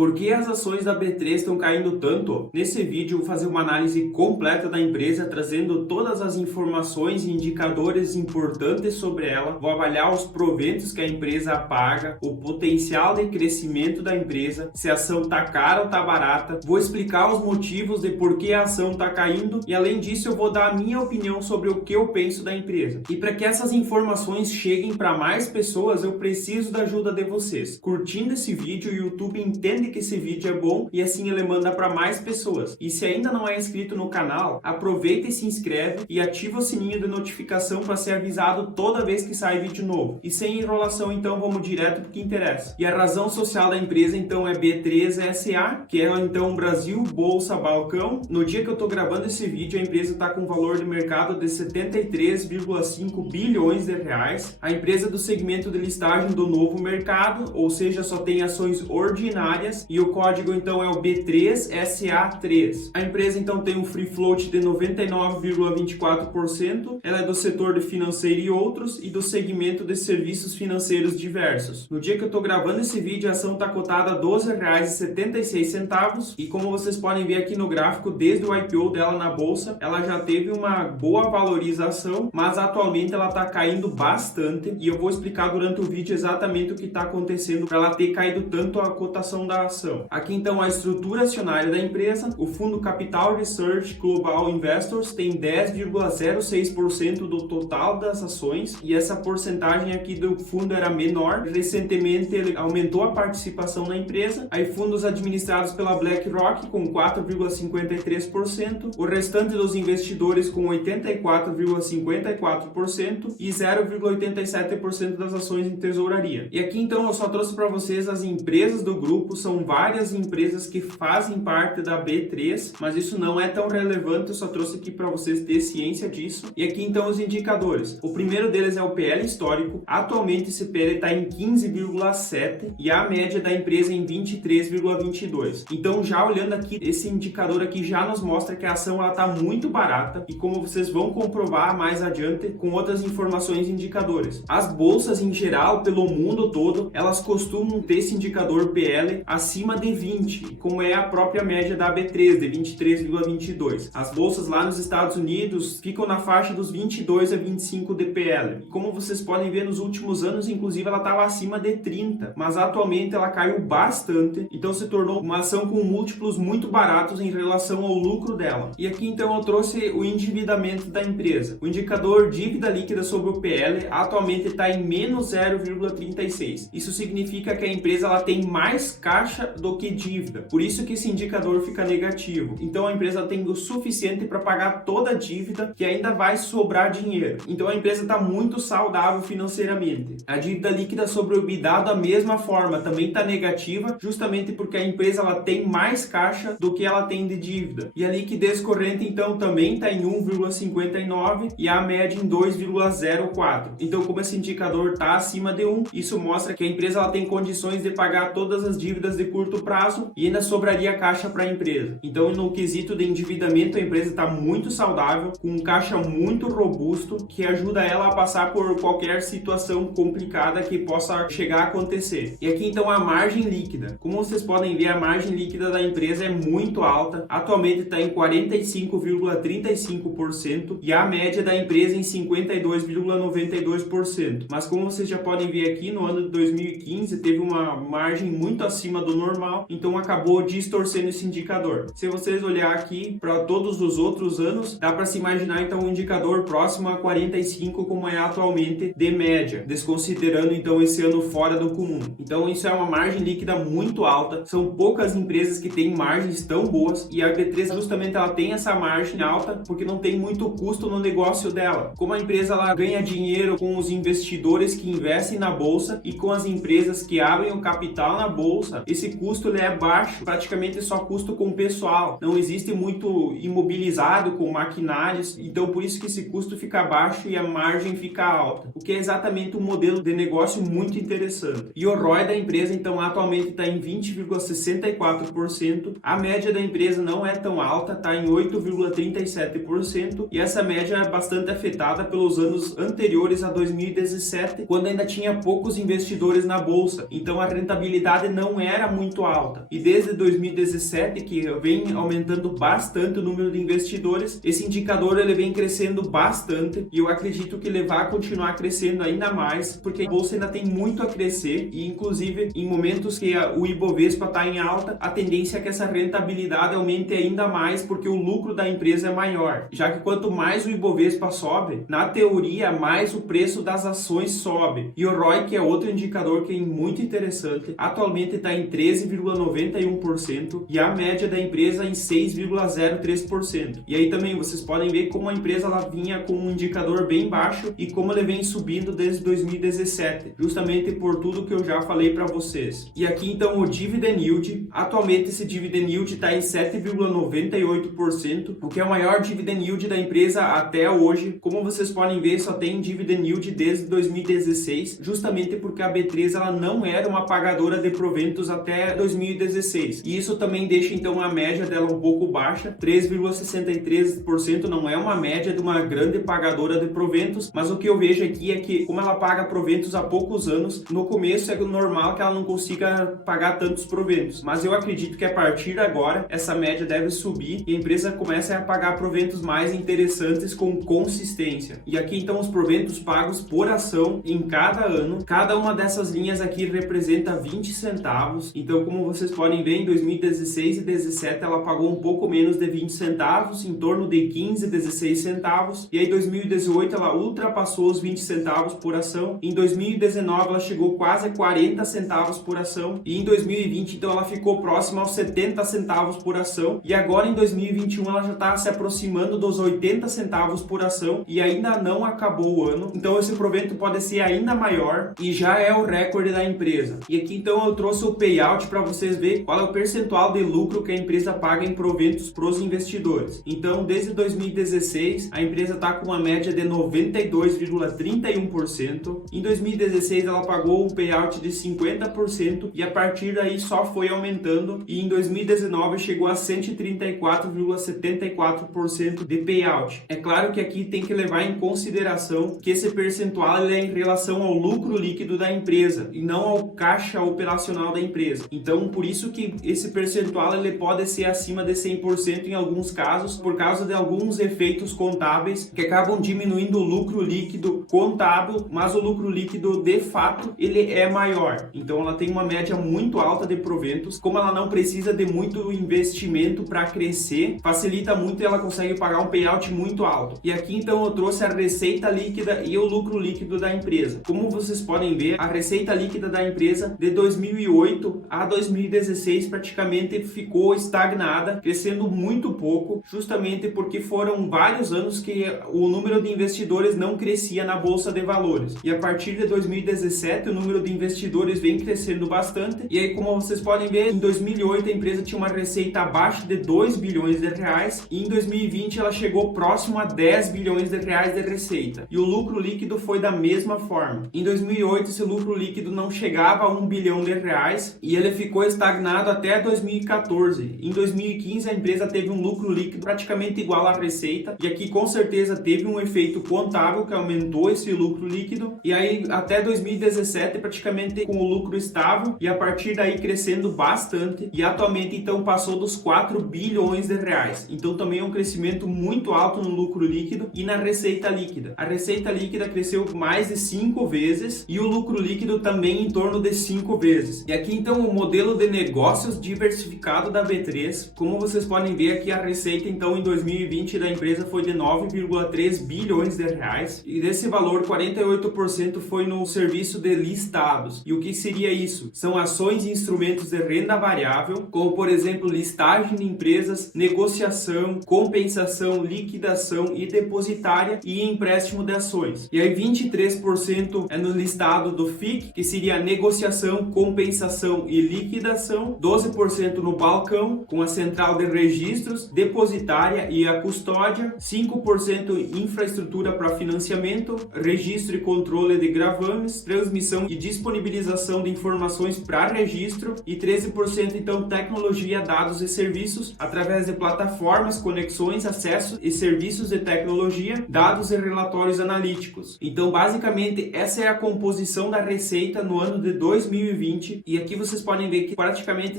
Por que as ações da B3 estão caindo tanto? Nesse vídeo eu vou fazer uma análise completa da empresa, trazendo todas as informações e indicadores importantes sobre ela. Vou avaliar os proventos que a empresa paga, o potencial de crescimento da empresa, se a ação está cara ou está barata. Vou explicar os motivos de por que a ação está caindo e, além disso, eu vou dar a minha opinião sobre o que eu penso da empresa. E para que essas informações cheguem para mais pessoas, eu preciso da ajuda de vocês. Curtindo esse vídeo, o YouTube entende que esse vídeo é bom e assim ele manda para mais pessoas. E se ainda não é inscrito no canal, aproveita e se inscreve e ativa o sininho de notificação para ser avisado toda vez que sai vídeo novo. E sem enrolação, então vamos direto para o que interessa. E a razão social da empresa então é B3 SA, que é então Brasil Bolsa Balcão. No dia que eu estou gravando esse vídeo, a empresa está com um valor de mercado de 73,5 bilhões de reais. A empresa do segmento de listagem do novo mercado, ou seja, só tem ações ordinárias, e o código então é o B3SA3. A empresa então tem um free float de 99,24%, ela é do setor de financeiro e outros e do segmento de serviços financeiros diversos. No dia que eu estou gravando esse vídeo, a ação está cotada a R$ 12,76 e como vocês podem ver aqui no gráfico, desde o IPO dela na bolsa, ela já teve uma boa valorização, mas atualmente ela está caindo bastante e eu vou explicar durante o vídeo exatamente o que está acontecendo para ela ter caído tanto a cotação da ação. Aqui então a estrutura acionária da empresa, o fundo Capital Research Global Investors tem 10,06% do total das ações e essa porcentagem aqui do fundo era menor. Recentemente ele aumentou a participação na empresa. Aí fundos administrados pela BlackRock com 4,53%, o restante dos investidores com 84,54% e 0,87% das ações em tesouraria. E aqui então eu só trouxe para vocês as empresas do grupo, são várias empresas que fazem parte da B3, mas isso não é tão relevante, eu só trouxe aqui para vocês ter ciência disso. E aqui então os indicadores. O primeiro deles é o PL histórico. Atualmente esse PL está em 15,7 e a média da empresa em 23,22. Então já olhando aqui, esse indicador aqui já nos mostra que a ação está muito barata e como vocês vão comprovar mais adiante com outras informações e indicadores. As bolsas em geral, pelo mundo todo, elas costumam ter esse indicador PL acima de 20, como é a própria média da B3, de 23,22. As bolsas lá nos Estados Unidos ficam na faixa dos 22 a 25 de PL. Como vocês podem ver, nos últimos anos, inclusive, ela estava acima de 30, mas atualmente ela caiu bastante, então se tornou uma ação com múltiplos muito baratos em relação ao lucro dela. E aqui então eu trouxe o endividamento da empresa. O indicador dívida líquida sobre o PL atualmente está em menos 0,36. Isso significa que a empresa ela tem mais caixa do que dívida, por isso que esse indicador fica negativo. Então a empresa tem o suficiente para pagar toda a dívida, que ainda vai sobrar dinheiro. Então a empresa está muito saudável financeiramente. A dívida líquida sobre o EBITDA da mesma forma também está negativa, justamente porque a empresa ela tem mais caixa do que ela tem de dívida. E a liquidez corrente então também está em 1,59 e a média em 2,04. Então como esse indicador está acima de 1, isso mostra que a empresa ela tem condições de pagar todas as dívidas de curto prazo e ainda sobraria caixa para a empresa. Então no quesito de endividamento a empresa está muito saudável, com um caixa muito robusto que ajuda ela a passar por qualquer situação complicada que possa chegar a acontecer. E aqui então a margem líquida. Como vocês podem ver, a margem líquida da empresa é muito alta, atualmente está em 45,35% e a média da empresa em 52,92%. Mas como vocês já podem ver aqui, no ano de 2015 teve uma margem muito acima do normal, então acabou distorcendo esse indicador. Se vocês olhar aqui para todos os outros anos, dá para se imaginar então um indicador próximo a 45 como é atualmente de média, desconsiderando então esse ano fora do comum. Então isso é uma margem líquida muito alta, são poucas empresas que têm margens tão boas e a B3 justamente ela tem essa margem alta porque não tem muito custo no negócio dela. Como a empresa ela ganha dinheiro com os investidores que investem na bolsa e com as empresas que abrem o capital na bolsa, esse custo ele é baixo, praticamente só custo com pessoal, não existe muito imobilizado com maquinários, então por isso que esse custo fica baixo e a margem fica alta, o que é exatamente um modelo de negócio muito interessante. E o ROI da empresa então atualmente está em 20,64%, a média da empresa não é tão alta, está em 8,37% e essa média é bastante afetada pelos anos anteriores a 2017, quando ainda tinha poucos investidores na bolsa, então a rentabilidade não era era muito alta. E desde 2017, que vem aumentando bastante o número de investidores, esse indicador ele vem crescendo bastante e eu acredito que ele vai continuar crescendo ainda mais, porque a bolsa ainda tem muito a crescer e inclusive em momentos que o Ibovespa está em alta, a tendência é que essa rentabilidade aumente ainda mais porque o lucro da empresa é maior, já que quanto mais o Ibovespa sobe, na teoria mais o preço das ações sobe. E o ROI, que é outro indicador que é muito interessante, atualmente está em 13,91% e a média da empresa em 6,03%. E aí também vocês podem ver como a empresa ela vinha com um indicador bem baixo e como ele vem subindo desde 2017, justamente por tudo que eu já falei para vocês. E aqui então o Dividend Yield, atualmente esse Dividend Yield está em 7,98%, o que é o maior Dividend Yield da empresa até hoje. Como vocês podem ver, só tem Dividend Yield desde 2016, justamente porque a B3 ela não era uma pagadora de proventos até 2016. E isso também deixa então a média dela um pouco baixa, 3,63% não é uma média de uma grande pagadora de proventos, mas o que eu vejo aqui é que como ela paga proventos há poucos anos, no começo é normal que ela não consiga pagar tantos proventos, mas eu acredito que a partir de agora essa média deve subir e a empresa começa a pagar proventos mais interessantes com consistência. E aqui então os proventos pagos por ação em cada ano, cada uma dessas linhas aqui representa 20 centavos, então como vocês podem ver, em 2016 e 2017 ela pagou um pouco menos de 20 centavos, em torno de 15, 16 centavos, e aí em 2018 ela ultrapassou os 20 centavos por ação, em 2019 ela chegou quase a 40 centavos por ação, e em 2020 então ela ficou próxima aos 70 centavos por ação, e agora em 2021 ela já está se aproximando dos 80 centavos por ação, e ainda não acabou o ano, então esse provento pode ser ainda maior, e já é o recorde da empresa. E aqui então eu trouxe o payout para vocês verem qual é o percentual de lucro que a empresa paga em proventos para os investidores. Então desde 2016 a empresa está com uma média de 92,31%, em 2016 ela pagou um payout de 50% e a partir daí só foi aumentando e em 2019 chegou a 134,74% de payout. É claro que aqui tem que levar em consideração que esse percentual é em relação ao lucro líquido da empresa e não ao caixa operacional da empresa. Então por isso que esse percentual ele pode ser acima de 100% em alguns casos, por causa de alguns efeitos contábeis que acabam diminuindo o lucro líquido contábil, mas o lucro líquido de fato ele é maior. Então ela tem uma média muito alta de proventos, como ela não precisa de muito investimento para crescer, facilita muito e ela consegue pagar um payout muito alto. E aqui então eu trouxe a receita líquida e o lucro líquido da empresa. Como vocês podem ver, a receita líquida da empresa de 2008 a 2016 praticamente ficou estagnada, crescendo muito pouco, justamente porque foram vários anos que o número de investidores não crescia na bolsa de valores. E a partir de 2017 o número de investidores vem crescendo bastante. E aí, como vocês podem ver, em 2008 a empresa tinha uma receita abaixo de 2 bilhões de reais e em 2020 ela chegou próximo a 10 bilhões de reais de receita. E o lucro líquido foi da mesma forma. Em 2008 esse lucro líquido não chegava a 1 bilhão de reais e ele ficou estagnado até 2014. Em 2015 a empresa teve um lucro líquido praticamente igual à receita e aqui com certeza teve um efeito contábil que aumentou esse lucro líquido e aí até 2017 praticamente com o lucro estável e a partir daí crescendo bastante e atualmente então passou dos 4 bilhões de reais. Então também é um crescimento muito alto no lucro líquido e na receita líquida. A receita líquida cresceu mais de 5 vezes e o lucro líquido também em torno de 5 vezes. E aqui então o modelo de negócios diversificado da B3, como vocês podem ver aqui a receita então em 2020 da empresa foi de 9,3 bilhões de reais e desse valor 48% foi no serviço de listados. E o que seria isso? São ações e instrumentos de renda variável, como por exemplo listagem de empresas, negociação, compensação, liquidação e depositária e empréstimo de ações. E aí 23% é no listado do FIC, que seria negociação, compensação e liquidação, 12% no balcão, com a central de registros, depositária e a custódia, 5% em infraestrutura para financiamento, registro e controle de gravames, transmissão e disponibilização de informações para registro e 13% então tecnologia, dados e serviços através de plataformas, conexões, acessos e serviços de tecnologia, dados e relatórios analíticos. Então basicamente essa é a composição da receita no ano de 2020 e aqui vocês vocês podem ver que praticamente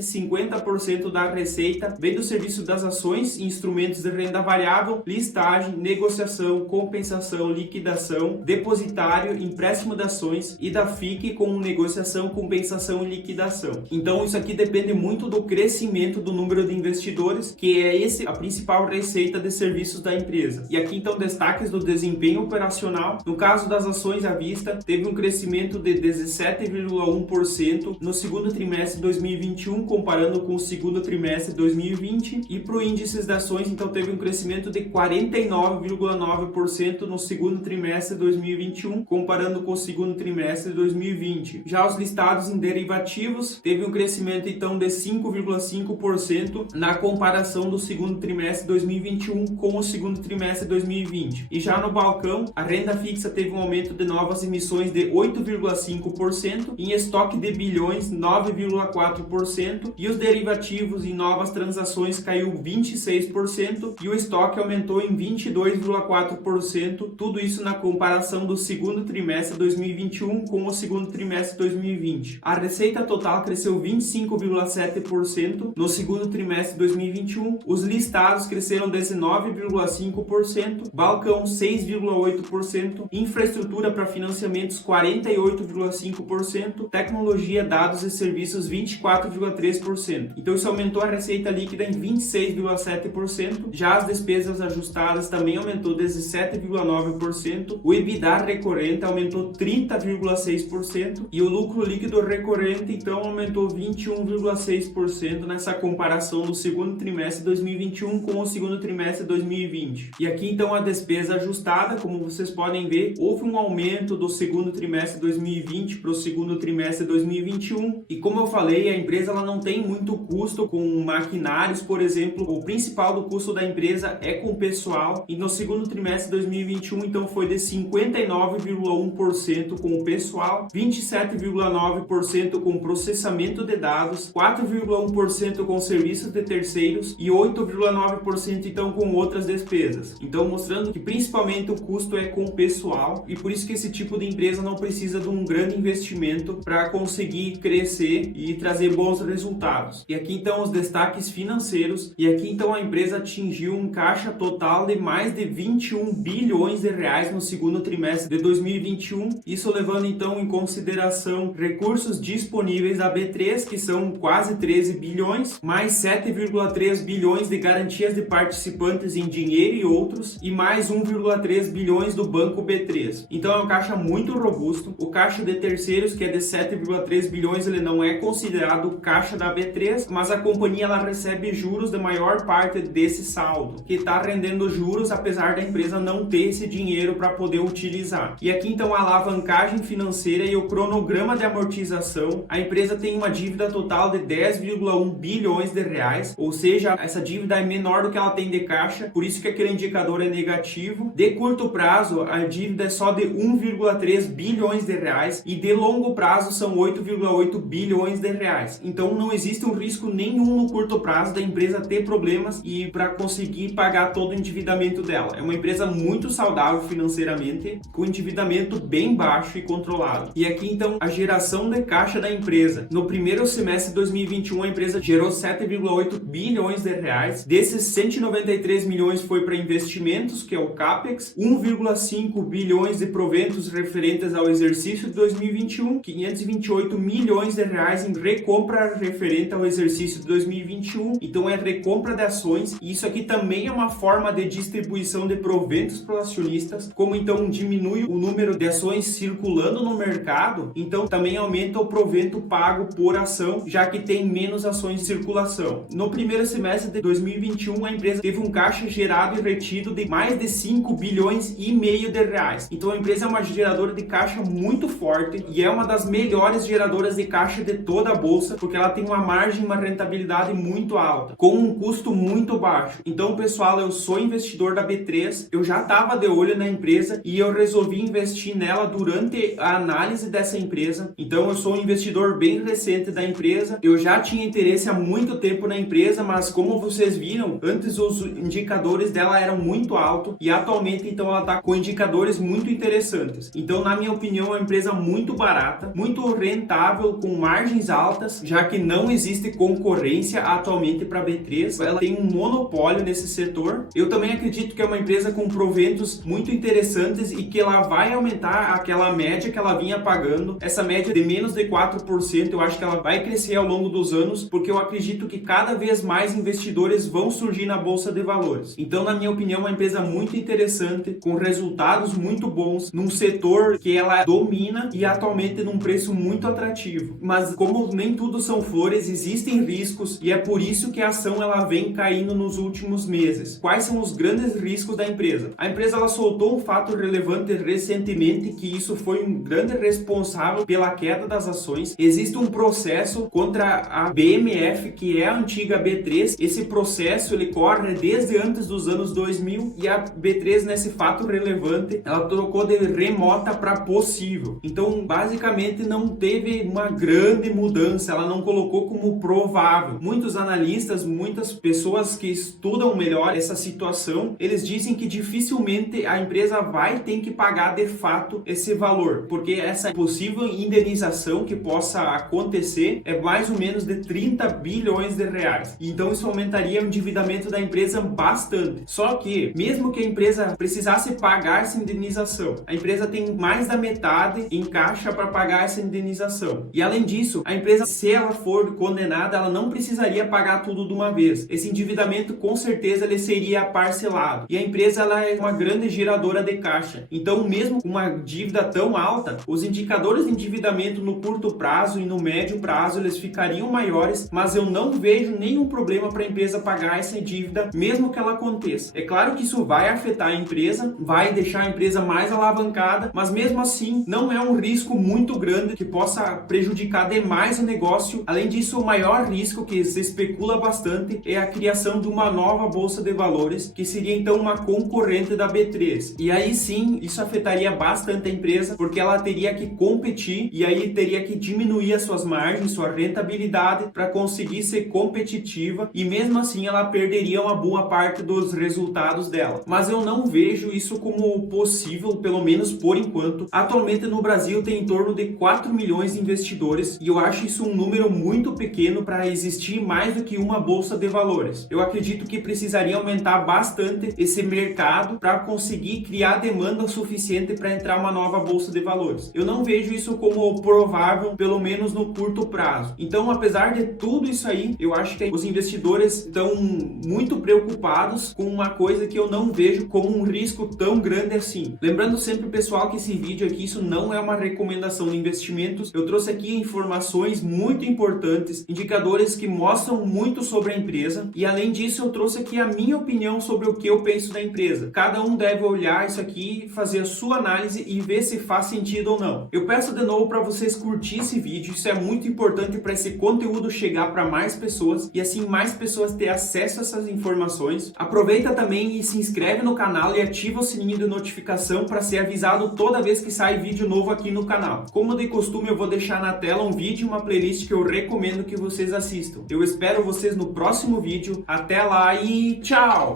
50% da receita vem do serviço das ações e instrumentos de renda variável, listagem, negociação, compensação, liquidação, depositário, empréstimo de ações e da FIC com negociação, compensação e liquidação. Então isso aqui depende muito do crescimento do número de investidores, que é esse a principal receita de serviços da empresa. E aqui então destaques do desempenho operacional. No caso das ações à vista, teve um crescimento de 17,1% no segundo trimestre de 2021, comparando com o segundo trimestre de 2020. E para o índice de ações, então teve um crescimento de 49,9% no segundo trimestre de 2021, comparando com o segundo trimestre de 2020. Já os listados em derivativos, teve um crescimento então de 5,5% na comparação do segundo trimestre de 2021 com o segundo trimestre de 2020. E já no balcão, a renda fixa teve um aumento de novas emissões de 8,5%, em estoque de bilhões 9,4% e os derivativos em novas transações caiu 26% e o estoque aumentou em 22,4%, tudo isso na comparação do segundo trimestre de 2021 com o segundo trimestre de 2020. A receita total cresceu 25,7% no segundo trimestre de 2021, os listados cresceram 19,5%, balcão 6,8%, infraestrutura para financiamentos 48,5%, tecnologia, dados e serviços 24,3%. Então isso aumentou a receita líquida em 26,7%, já as despesas ajustadas também aumentou 17,9%, o EBITDA recorrente aumentou 30,6% e o lucro líquido recorrente então aumentou 21,6% nessa comparação do segundo trimestre de 2021 com o segundo trimestre de 2020. E aqui então a despesa ajustada, como vocês podem ver, houve um aumento do segundo trimestre de 2020 para o segundo trimestre de 2021 e como eu falei, a empresa ela não tem muito custo com maquinários, por exemplo, o principal do custo da empresa é com o pessoal e no segundo trimestre de 2021 então foi de 59,1% com o pessoal, 27,9% com processamento de dados, 4,1% com serviços de terceiros e 8,9% então com outras despesas. Então mostrando que principalmente o custo é com o pessoal e por isso que esse tipo de empresa não precisa de um grande investimento para conseguir crescer e trazer bons resultados. E aqui então os destaques financeiros e aqui então a empresa atingiu um caixa total de mais de 21 bilhões de reais no segundo trimestre de 2021, isso levando então em consideração recursos disponíveis da B3, que são quase 13 bilhões, mais 7,3 bilhões de garantias de participantes em dinheiro e outros, e mais 1,3 bilhões do banco B3. Então é um caixa muito robusto. O caixa de terceiros, que é de 7,3 bilhões, ele não é considerado caixa da B3, mas a companhia ela recebe juros da maior parte desse saldo, que está rendendo juros apesar da empresa não ter esse dinheiro para poder utilizar. E aqui então a alavancagem financeira e o cronograma de amortização. A empresa tem uma dívida total de 10,1 bilhões de reais, ou seja, essa dívida é menor do que ela tem de caixa, por isso que aquele indicador é negativo. De curto prazo, a dívida é só de 1,3 bilhões de reais e de longo prazo são 8,8 bilhões de reais. Então não existe um risco nenhum no curto prazo da empresa ter problemas e para conseguir pagar todo o endividamento dela. É uma empresa muito saudável financeiramente, com endividamento bem baixo e controlado. E aqui então a geração de caixa da empresa. No primeiro semestre de 2021 a empresa gerou 7,8 bilhões de reais. Desses 193 milhões foi para investimentos, que é o CAPEX, 1,5 bilhões de proventos referentes ao exercício de 2021, 528 milhões de reais em recompra referente ao exercício de 2021. Então é recompra de ações e isso aqui também é uma forma de distribuição de proventos para os acionistas. Como então diminui o número de ações circulando no mercado, então também aumenta o provento pago por ação, já que tem menos ações em circulação. No primeiro semestre de 2021 a empresa teve um caixa gerado e retido de mais de 5 bilhões e meio de reais. Então a empresa é uma geradora de caixa muito forte e é uma das melhores geradoras de caixa de toda a bolsa, porque ela tem uma margem, uma rentabilidade muito alta, com um custo muito baixo. Então pessoal, eu sou investidor da B3, eu já estava de olho na empresa e eu resolvi investir nela durante a análise dessa empresa. Então eu sou um investidor bem recente da empresa, eu já tinha interesse há muito tempo na empresa, mas como vocês viram, antes os indicadores dela eram muito altos e atualmente então ela está com indicadores muito interessantes. Então na minha opinião é uma empresa muito barata, muito rentável, com margem margens altas, já que não existe concorrência atualmente para a B3, ela tem um monopólio nesse setor. Eu também acredito que é uma empresa com proventos muito interessantes e que ela vai aumentar aquela média que ela vinha pagando, essa média de menos de 4%, eu acho que ela vai crescer ao longo dos anos, porque eu acredito que cada vez mais investidores vão surgir na Bolsa de Valores. Então, na minha opinião, é uma empresa muito interessante, com resultados muito bons, num setor que ela domina e atualmente num preço muito atrativo. Mas como nem tudo são flores, existem riscos e é por isso que a ação ela vem caindo nos últimos meses. Quais são os grandes riscos da empresa? A empresa ela soltou um fato relevante recentemente, que isso foi um grande responsável pela queda das ações. Existe um processo contra a BMF, que é a antiga B3. Esse processo ele corre desde antes dos anos 2000 e a B3 nesse fato relevante, ela trocou de remota para possível. Então, basicamente não teve uma grande mudança, ela não colocou como provável. Muitos analistas, muitas pessoas que estudam melhor essa situação, eles dizem que dificilmente a empresa vai ter que pagar de fato esse valor, porque essa possível indenização que possa acontecer é mais ou menos de 30 bilhões de reais. Então isso aumentaria o endividamento da empresa bastante. Só que, mesmo que a empresa precisasse pagar essa indenização, a empresa tem mais da metade em caixa para pagar essa indenização. E além disso, a empresa, se ela for condenada, ela não precisaria pagar tudo de uma vez. Esse endividamento, com certeza, ele seria parcelado. E a empresa ela é uma grande geradora de caixa. Então, mesmo com uma dívida tão alta, os indicadores de endividamento no curto prazo e no médio prazo, eles ficariam maiores, mas eu não vejo nenhum problema para a empresa pagar essa dívida, mesmo que ela aconteça. É claro que isso vai afetar a empresa, vai deixar a empresa mais alavancada, mas mesmo assim, não é um risco muito grande que possa prejudicar demais o negócio. Além disso, o maior risco que se especula bastante é a criação de uma nova bolsa de valores, que seria então uma concorrente da B3. E aí sim, isso afetaria bastante a empresa, porque ela teria que competir e aí teria que diminuir as suas margens, sua rentabilidade para conseguir ser competitiva, e mesmo assim ela perderia uma boa parte dos resultados dela. Mas eu não vejo isso como possível, pelo menos por enquanto. Atualmente no Brasil tem em torno de 4 milhões de investidores e eu acho isso um número muito pequeno para existir mais do que uma bolsa de valores. Eu acredito que precisaria aumentar bastante esse mercado para conseguir criar demanda suficiente para entrar uma nova bolsa de valores. Eu não vejo isso como provável, pelo menos no curto prazo. Então, apesar de tudo isso aí, eu acho que os investidores estão muito preocupados com uma coisa que eu não vejo como um risco tão grande assim. Lembrando sempre, pessoal, que esse vídeo aqui, isso não é uma recomendação de investimentos. Eu trouxe aqui informações muito importantes, indicadores que mostram muito sobre a empresa, e além disso eu trouxe aqui a minha opinião sobre o que eu penso da empresa. Cada um deve olhar isso aqui, fazer a sua análise e ver se faz sentido ou não. Eu peço de novo para vocês curtir esse vídeo, isso é muito importante para esse conteúdo chegar para mais pessoas e assim mais pessoas ter acesso a essas informações. Aproveita também e se inscreve no canal e ativa o sininho de notificação para ser avisado toda vez que sai vídeo novo aqui no canal. Como de costume, eu vou deixar na tela um vídeo e uma playlist que eu recomendo que vocês assistam. Eu espero vocês no próximo vídeo. Até lá e tchau!